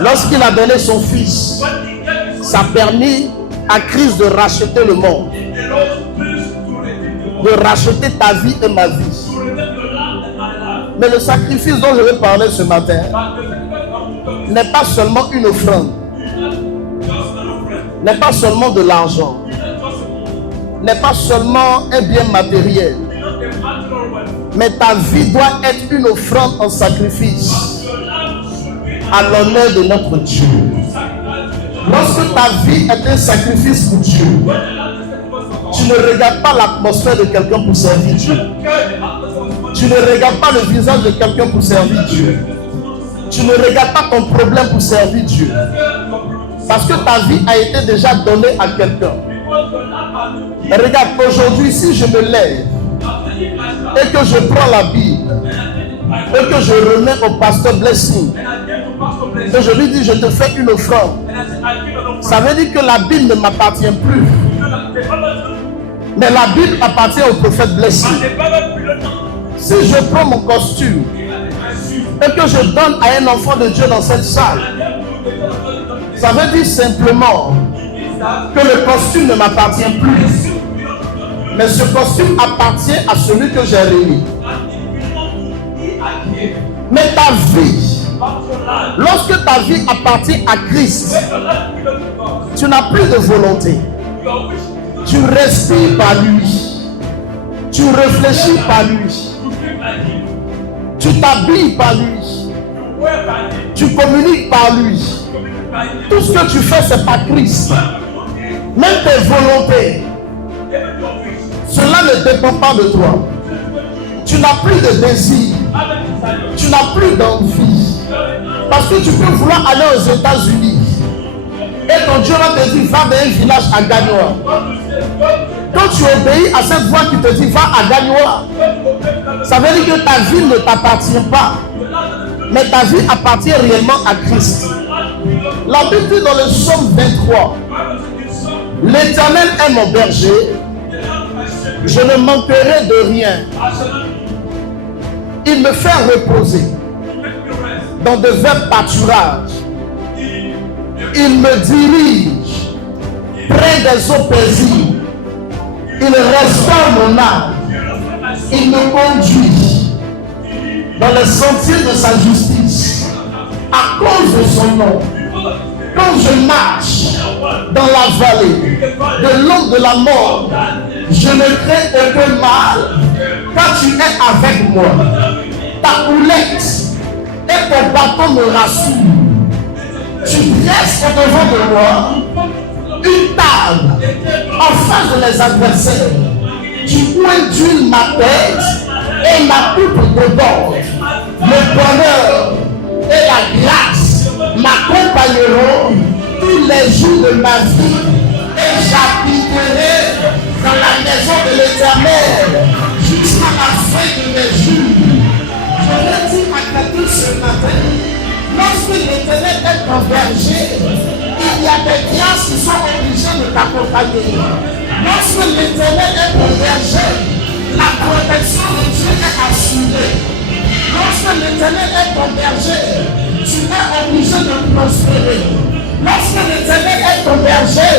Lorsqu'il a donné son fils, ça a permis à Christ de racheter le monde, de racheter ta vie et ma vie. Mais le sacrifice dont je vais parler ce matin n'est pas seulement une offrande, n'est pas seulement de l'argent, n'est pas seulement un bien matériel, mais ta vie doit être une offrande en sacrifice à l'honneur de notre Dieu. Lorsque ta vie est un sacrifice pour Dieu, tu ne regardes pas l'atmosphère de quelqu'un pour servir Dieu. Tu ne regardes pas le visage de quelqu'un pour servir Dieu. Tu ne regardes pas ton problème pour servir Dieu. Parce que ta vie a été déjà donnée à quelqu'un. Regarde, aujourd'hui, si je me lève et que je prends la Bible et que je remets au pasteur Blessing et je lui dis, je te fais une offrande, ça veut dire que la Bible ne m'appartient plus. Mais la Bible appartient au prophète Blessing. Si je prends mon costume et que je donne à un enfant de Dieu dans cette salle, ça veut dire simplement que le costume ne m'appartient plus. Mais ce costume appartient à celui que j'ai remis. Mais ta vie, lorsque ta vie appartient à Christ, tu n'as plus de volonté. Tu respires par lui. Tu réfléchis par lui. Tu t'habilles par lui. Tu communiques par lui. Tout ce que tu fais, c'est par Christ. Même tes volontés, cela ne dépend pas de toi. Tu n'as plus de désir. Tu n'as plus d'envie. Parce que tu peux vouloir aller aux États-Unis. Et ton Dieu va te dire, va dans un village à Gagnoa. Quand tu obéis à cette voix qui te dit, va à Gagnoa, ça veut dire que ta vie ne t'appartient pas. Mais ta vie appartient réellement à Christ. La Bible dit dans le psaume 23, l'Éternel est mon berger, je ne manquerai de rien. Il me fait reposer dans de verts pâturages. Il me dirige près des eaux paisibles. Il restaure mon âme. Il me conduit dans les sentiers de sa justice à cause de son nom. Quand je marche dans la vallée de l'ombre de la mort, je ne crains aucun mal, car tu es avec moi. Ta houlette et ton bâton me rassurent. Tu dresses au-devant de moi une table en face de mes adversaires. Tu induis ma tête et ma coupe déborde. Le bonheur et la grâce m'accompagneront tous les jours de ma vie et j'habiterai dans la maison de l'Éternel jusqu'à la fin de mes jours. Je vais dire à quelqu'un ce matin, lorsque l'Éternel est ton berger, il y a des grâces qui sont obligées de t'accompagner. Lorsque l'Éternel est ton berger, la protection de Dieu est assurée. Lorsque l'Éternel est ton berger, tu es obligé de prospérer. Lorsque l'Éternel est ton berger,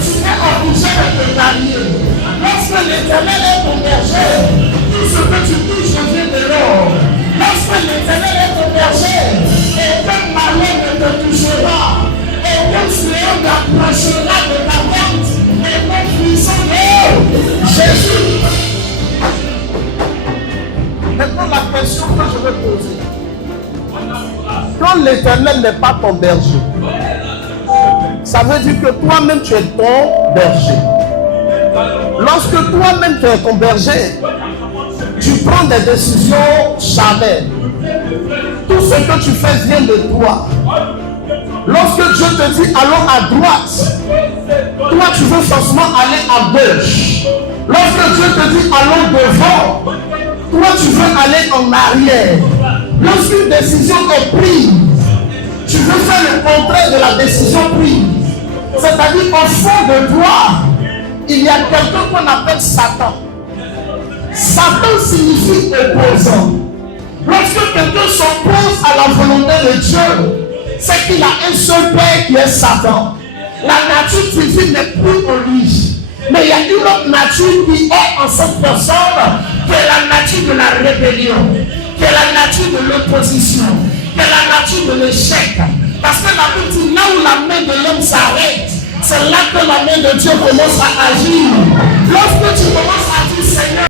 tu es obligé de te marier. Lorsque l'Éternel est ton berger, tout ce que tu touches vient de l'or. Lorsque l'Éternel est ton berger, aucun malheur ne te touchera. Aucun fléau n'approchera de ta tente. Et mon puissant nom, Jésus. Maintenant, la question que je vais poser. Quand l'Éternel n'est pas ton berger, ça veut dire que toi-même tu es ton berger. Lorsque toi-même tu es ton berger, tu prends des décisions charnelles. Tout ce que tu fais vient de toi. Lorsque Dieu te dit allons à droite, toi tu veux forcément aller à gauche. Lorsque Dieu te dit allons devant, toi tu veux aller en arrière. Lorsqu'une décision est prise, tu veux faire le contraire de la décision prise. C'est-à-dire qu'au fond de toi, il y a quelqu'un qu'on appelle Satan. Satan signifie opposant. Lorsque quelqu'un s'oppose à la volonté de Dieu, c'est qu'il a un seul père qui est Satan. La nature divine n'est plus en lui. Mais il y a une autre nature qui est en cette personne, qui est la nature de la rébellion, qui est la nature de l'opposition, qui est la nature de l'échec. Parce que la Bible dit, là où la main de l'homme s'arrête, c'est là que la main de Dieu commence à agir. Lorsque tu commences à dire, Seigneur,